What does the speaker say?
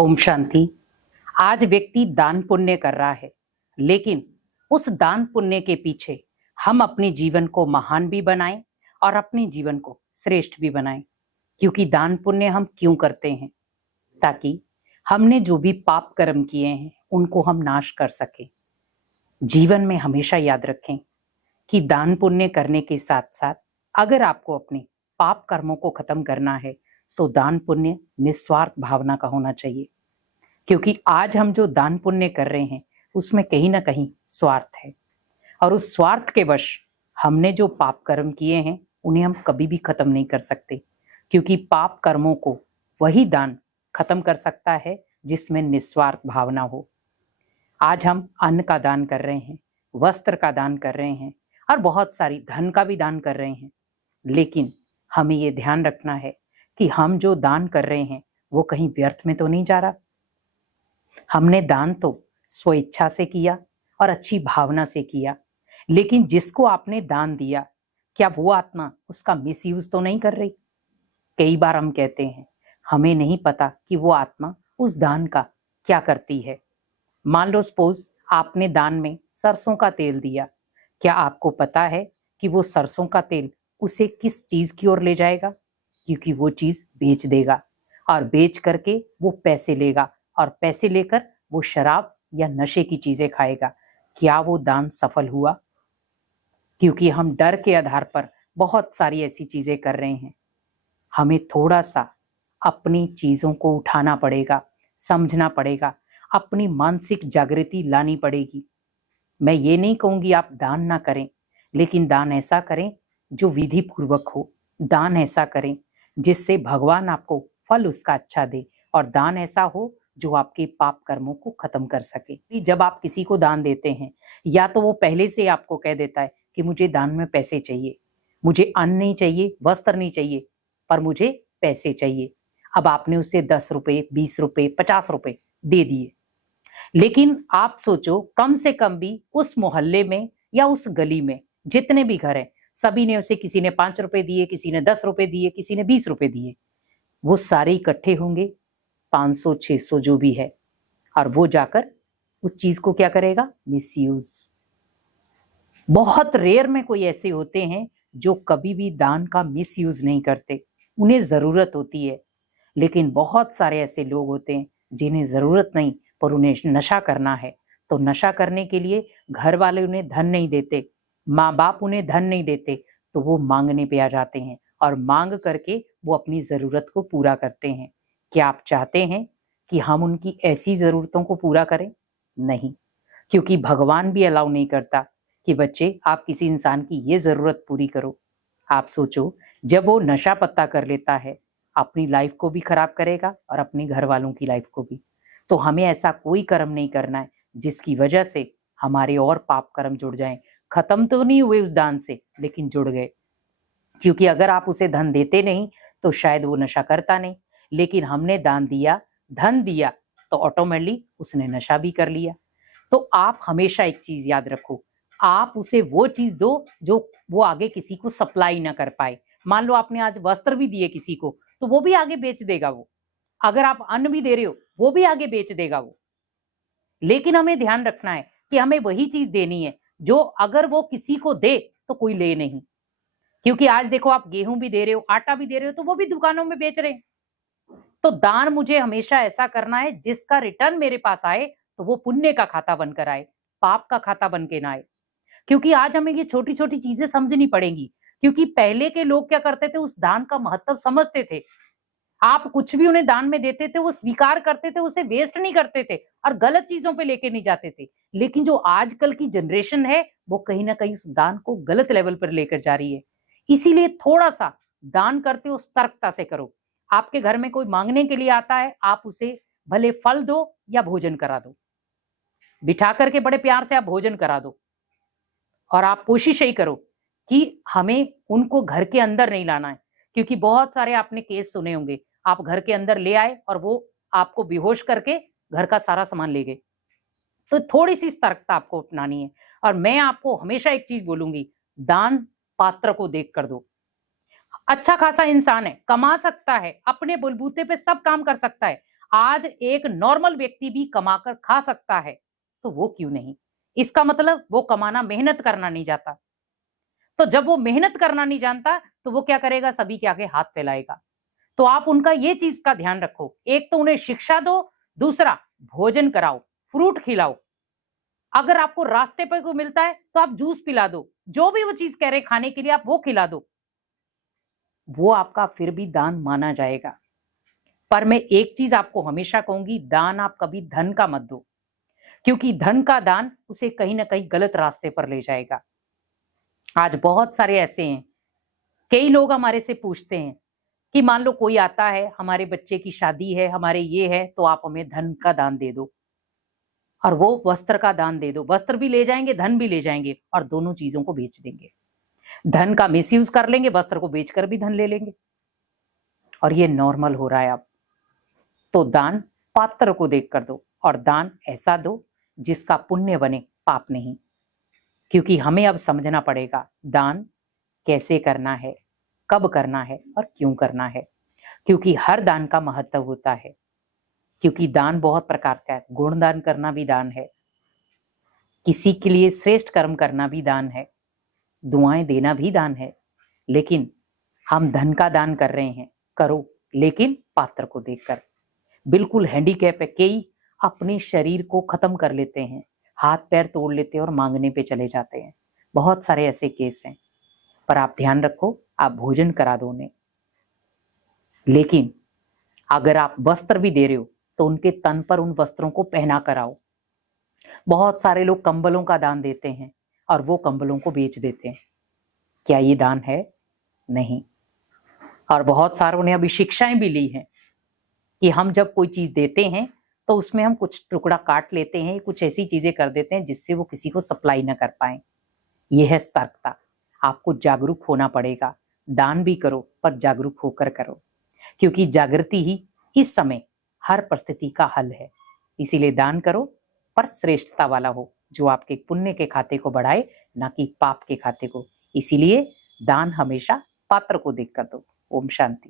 ओम शांति। आज व्यक्ति दान पुण्य कर रहा है, लेकिन उस दान पुण्य के पीछे हम अपने जीवन को महान भी बनाएं और अपने जीवन को श्रेष्ठ भी बनाएं। क्योंकि दान पुण्य हम क्यों करते हैं? ताकि हमने जो भी पाप कर्म किए हैं उनको हम नाश कर सके। जीवन में हमेशा याद रखें कि दान पुण्य करने के साथ साथ अगर आपको अपने पाप कर्मों को खत्म करना है तो दान पुण्य निस्वार्थ भावना का होना चाहिए। क्योंकि आज हम जो दान पुण्य कर रहे हैं उसमें कहीं ना कहीं स्वार्थ है, और उस स्वार्थ के वश हमने जो पाप कर्म किए हैं उन्हें हम कभी भी खत्म नहीं कर सकते। क्योंकि पाप कर्मों को वही दान खत्म कर सकता है जिसमें निस्वार्थ भावना हो। आज हम अन्न का दान कर रहे हैं, वस्त्र का दान कर रहे हैं और बहुत सारी धन का भी दान कर रहे हैं, लेकिन हमें ये ध्यान रखना है कि हम जो दान कर रहे हैं वो कहीं व्यर्थ में तो नहीं जा रहा। हमने दान तो स्वेच्छा से किया और अच्छी भावना से किया, लेकिन जिसको आपने दान दिया क्या वो आत्मा उसका मिसयूज तो नहीं कर रही? कई बार हम कहते हैं हमें नहीं पता कि वो आत्मा उस दान का क्या करती है। मान लो सपोज आपने दान में सरसों का तेल दिया, क्या आपको पता है कि वो सरसों का तेल उसे किस चीज की ओर ले जाएगा? क्योंकि वो चीज बेच देगा और बेच करके वो पैसे लेगा और पैसे लेकर वो शराब या नशे की चीजें खाएगा। क्या वो दान सफल हुआ? क्योंकि हम डर के आधार पर बहुत सारी ऐसी चीजें कर रहे हैं। हमें थोड़ा सा अपनी चीजों को उठाना पड़ेगा, समझना पड़ेगा, अपनी मानसिक जागृति लानी पड़ेगी। मैं ये नहीं कहूंगी आप दान ना करें, लेकिन दान ऐसा करें जो विधि पूर्वक हो। दान ऐसा करें जिससे भगवान आपको फल उसका अच्छा दे, और दान ऐसा हो जो आपके पाप कर्मों को खत्म कर सके। जब आप किसी को दान देते हैं, या तो वो पहले से आपको कह देता है कि मुझे दान में पैसे चाहिए, मुझे अन्न नहीं चाहिए, वस्त्र नहीं चाहिए, पर मुझे पैसे चाहिए। अब आपने उसे 10 रुपए, 20 रुपए, 50 रुपए दे दिए, लेकिन आप सोचो कम से कम भी उस मोहल्ले में या उस गली में जितने भी घर हैं, सभी ने उसे, किसी ने 5 रुपए दिए, किसी ने 10 रुपए दिए, किसी ने 20 रुपए दिए, वो सारे इकट्ठे होंगे 500 600 जो भी है, और वो जाकर उस चीज को क्या करेगा? मिसयूज। बहुत रेयर में कोई ऐसे होते हैं जो कभी भी दान का मिसयूज नहीं करते। उन्हें जरूरत होती है, लेकिन बहुत सारे ऐसे लोग होते हैं जिन्हें जरूरत नहीं पर उन्हें नशा करना है। तो नशा करने के लिए घर वाले उन्हें धन नहीं देते, माँ बाप उन्हें धन नहीं देते, तो वो मांगने पे आ जाते हैं और मांग करके वो अपनी जरूरत को पूरा करते हैं। क्या आप चाहते हैं कि हम उनकी ऐसी जरूरतों को पूरा करें? नहीं, क्योंकि भगवान भी अलाउ नहीं करता कि बच्चे आप किसी इंसान की ये जरूरत पूरी करो। आप सोचो, जब वो नशा पत्ता कर लेता है, अपनी लाइफ को भी खराब करेगा और अपने घर वालों की लाइफ को भी। तो हमें ऐसा कोई कर्म नहीं करना है जिसकी वजह से हमारे और पाप कर्म जुड़ जाएं। खत्म तो नहीं हुए उस दान से, लेकिन जुड़ गए। क्योंकि अगर आप उसे धन देते नहीं तो शायद वो नशा करता नहीं, लेकिन हमने दान दिया, धन दिया, तो ऑटोमेटिकली उसने नशा भी कर लिया। तो आप हमेशा एक चीज याद रखो, आप उसे वो चीज दो जो वो आगे किसी को सप्लाई ना कर पाए। मान लो आपने आज वस्त्र भी दिए किसी को, तो वो भी आगे बेच देगा वो। अगर आप अन्न भी दे रहे हो, वो भी आगे बेच देगा वो। लेकिन हमें ध्यान रखना है कि हमें वही चीज देनी है जो अगर वो किसी को दे तो कोई ले नहीं। क्योंकि आज देखो, आप गेहूं भी दे रहे हो, आटा भी दे रहे हो, तो वो भी दुकानों में बेच रहे हैं। तो दान मुझे हमेशा ऐसा करना है जिसका रिटर्न मेरे पास आए तो वो पुण्य का खाता बनकर आए, पाप का खाता बन के ना आए। क्योंकि आज हमें ये छोटी छोटी चीजें समझनी पड़ेंगी। क्योंकि पहले के लोग क्या करते थे, उस दान का महत्व समझते थे। आप कुछ भी उन्हें दान में देते थे, वो स्वीकार करते थे, उसे वेस्ट नहीं करते थे और गलत चीजों पे लेके नहीं जाते थे। लेकिन जो आजकल की जनरेशन है वो कहीं ना कहीं उस दान को गलत लेवल पर लेकर जा रही है। इसीलिए थोड़ा सा दान करते हो सतर्कता से करो। आपके घर में कोई मांगने के लिए आता है, आप उसे भले फल दो या भोजन करा दो, बिठा करके बड़े प्यार से आप भोजन करा दो। और आप कोशिश यही करो कि हमें उनको घर के अंदर नहीं लाना है। क्योंकि बहुत सारे आपने केस सुने होंगे, आप घर के अंदर ले आए और वो आपको बेहोश करके घर का सारा सामान ले गए। तो थोड़ी सी सतर्कता आपको अपनानी है। और मैं आपको हमेशा एक चीज बोलूंगी, दान पात्र को देख कर दो। अच्छा खासा इंसान है, कमा सकता है, अपने बलबूते पे सब काम कर सकता है, आज एक नॉर्मल व्यक्ति भी कमाकर खा सकता है, तो वो क्यों नहीं? इसका मतलब वो कमाना, मेहनत करना नहीं जाता। तो जब वो मेहनत करना नहीं जानता, तो वो क्या करेगा? सभी के आगे हाथ फैलाएगा। तो आप उनका ये चीज का ध्यान रखो, एक तो उन्हें शिक्षा दो, दूसरा भोजन कराओ, फ्रूट खिलाओ। अगर आपको रास्ते पे कोई मिलता है तो आप जूस पिला दो, जो भी वो चीज कह रहे खाने के लिए आप वो खिला दो, वो आपका फिर भी दान माना जाएगा। पर मैं एक चीज आपको हमेशा कहूंगी, दान आप कभी धन का मत दो, क्योंकि धन का दान उसे कहीं ना कहीं गलत रास्ते पर ले जाएगा। आज बहुत सारे ऐसे हैं, कई लोग हमारे से पूछते हैं कि मान लो कोई आता है, हमारे बच्चे की शादी है, हमारे ये है, तो आप हमें धन का दान दे दो, और वो वस्त्र का दान दे दो। वस्त्र भी ले जाएंगे, धन भी ले जाएंगे, और दोनों चीजों को बेच देंगे। धन का मिसयूज कर लेंगे, वस्त्र को बेचकर भी धन ले लेंगे, और ये नॉर्मल हो रहा है अब। तो दान पात्र को देखकर दो, और दान ऐसा दो जिसका पुण्य बने, पाप नहीं। क्योंकि हमें अब समझना पड़ेगा दान कैसे करना है, कब करना है और क्यों करना है। क्योंकि हर दान का महत्व होता है। क्योंकि दान बहुत प्रकार का है, गुण दान करना भी दान है, किसी के लिए श्रेष्ठ कर्म करना भी दान है, दुआएं देना भी दान है। लेकिन हम धन का दान कर रहे हैं, करो, लेकिन पात्र को देखकर। बिल्कुल हैंडीकैप है, कई अपने शरीर को खत्म कर लेते हैं, हाथ पैर तोड़ लेते हैं और मांगने पे चले जाते हैं। बहुत सारे ऐसे केस हैं। पर आप ध्यान रखो, आप भोजन करा दो उन्हें, लेकिन अगर आप वस्त्र भी दे रहे हो तो उनके तन पर उन वस्त्रों को पहना कर आओ। बहुत सारे लोग कंबलों का दान देते हैं और वो कंबलों को बेच देते हैं। क्या ये दान है? नहीं। और बहुत सारों ने अभी शिक्षाएं भी ली हैं कि हम जब कोई चीज देते हैं तो उसमें हम कुछ टुकड़ा काट लेते हैं, कुछ ऐसी चीजें कर देते हैं जिससे वो किसी को सप्लाई ना कर पाए। यह है सतर्कता। आपको जागरूक होना पड़ेगा। दान भी करो, पर जागरूक होकर करो, क्योंकि जागृति ही इस समय हर परिस्थिति का हल है। इसीलिए दान करो, पर श्रेष्ठता वाला हो, जो आपके पुण्य के खाते को बढ़ाए, ना कि पाप के खाते को। इसीलिए दान हमेशा पात्र को देखकर दो। ओम शांति।